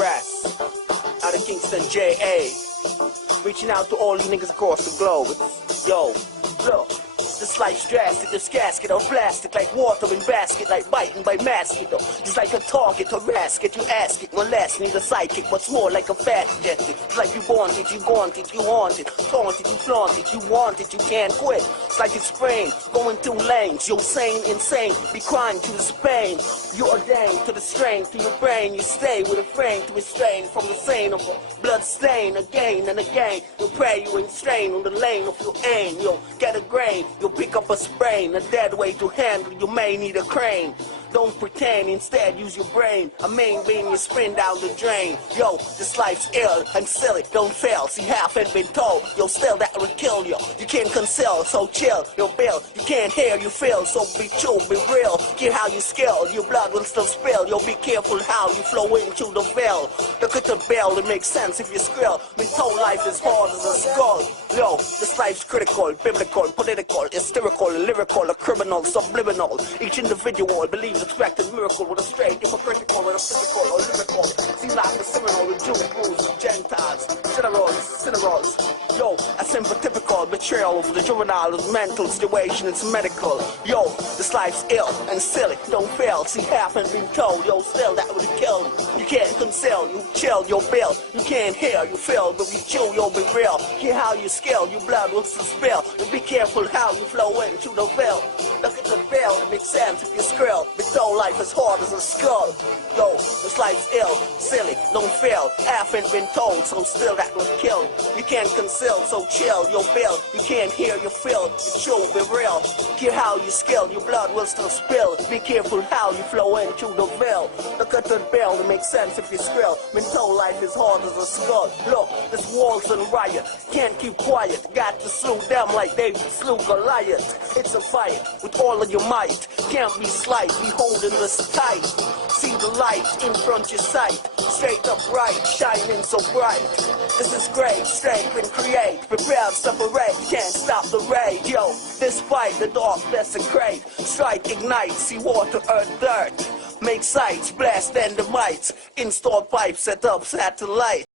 Express out of Kingston, JA. Reaching out to all you niggas across the globe. Yo, look. This life's drastic, this gasket or plastic, like water in basket, like biting by masket, just like a target or rasket, you ask it, molest, need a psychic, what's more like a fat jet, it's like you want it, you want it, you want it, taunt it, you flaunt it, you want it, you can't quit, it's like it's sprain, going through lanes, you're sane, insane, be crying to the pain, you ordained to the strain, to your brain, you stay with a frame to restrain from the stain of a blood stain, again and again, you pray, you ain't strain on the lane of your aim, you'll get a grain, you'll pick up a sprain, a dead way to handle, you may need a crane. Don't pretend, instead use your brain. A main beam you sprint down the drain. Yo, this life's ill and silly, don't fail. See, half had been told, yo, still that will kill you. You can't conceal, so chill, your bill. You can't hear, you feel, so be true, be real. Get how you skill, your blood will still spill. Yo, be careful how you flow into the veil. Look at the bell, it makes sense if you skrill. Mental life is hard as a skull. Yo, this life's critical, biblical, political, hysterical, lyrical, a criminal, subliminal. Each individual believes expected miracle with a straight, hypocritical, with a physical or lyrical. See life is seminal with Jews, Jews, Gentiles, generals, cineros. Yo, a simple typical betrayal of the juvenile mental situation, it's medical. Yo, this life's ill and silly, don't fail. See, half ain't been told, yo, still that would kill you. You can't conceal, you chill your bill. You can't hear, you feel, but you chew, you'll be real. Hear how you scale, your blood will still spill. And be careful how you flow into the veil. Look at the veil, it makes sense if you skrill. Though life is hard as a skull. Yo, this life's ill, silly, don't fail. Half ain't been told, so still that will kill. You can't conceal, so chill your bill. You can't hear, you feel, you chew, be real. Hear how you skill, your blood will still spill. Be careful how you flow into the veil. Look at the bell, it makes sense if you skrill. Mental life is hard as a skull. Look, this war's in riot, can't keep quiet. Got to slew them like David slew Goliath. It's a fight with all of your might. Can't be slight, be holding this tight. See the light in front your sight. Straight upright, shining so bright. This is great, strength and create. Prepare to separate, can't stop the rage. Yo, this fight, the dark desecrate. Strike, ignite, see water, earth, dirt. Make sights, blast and the mites. Install pipes, set up satellite.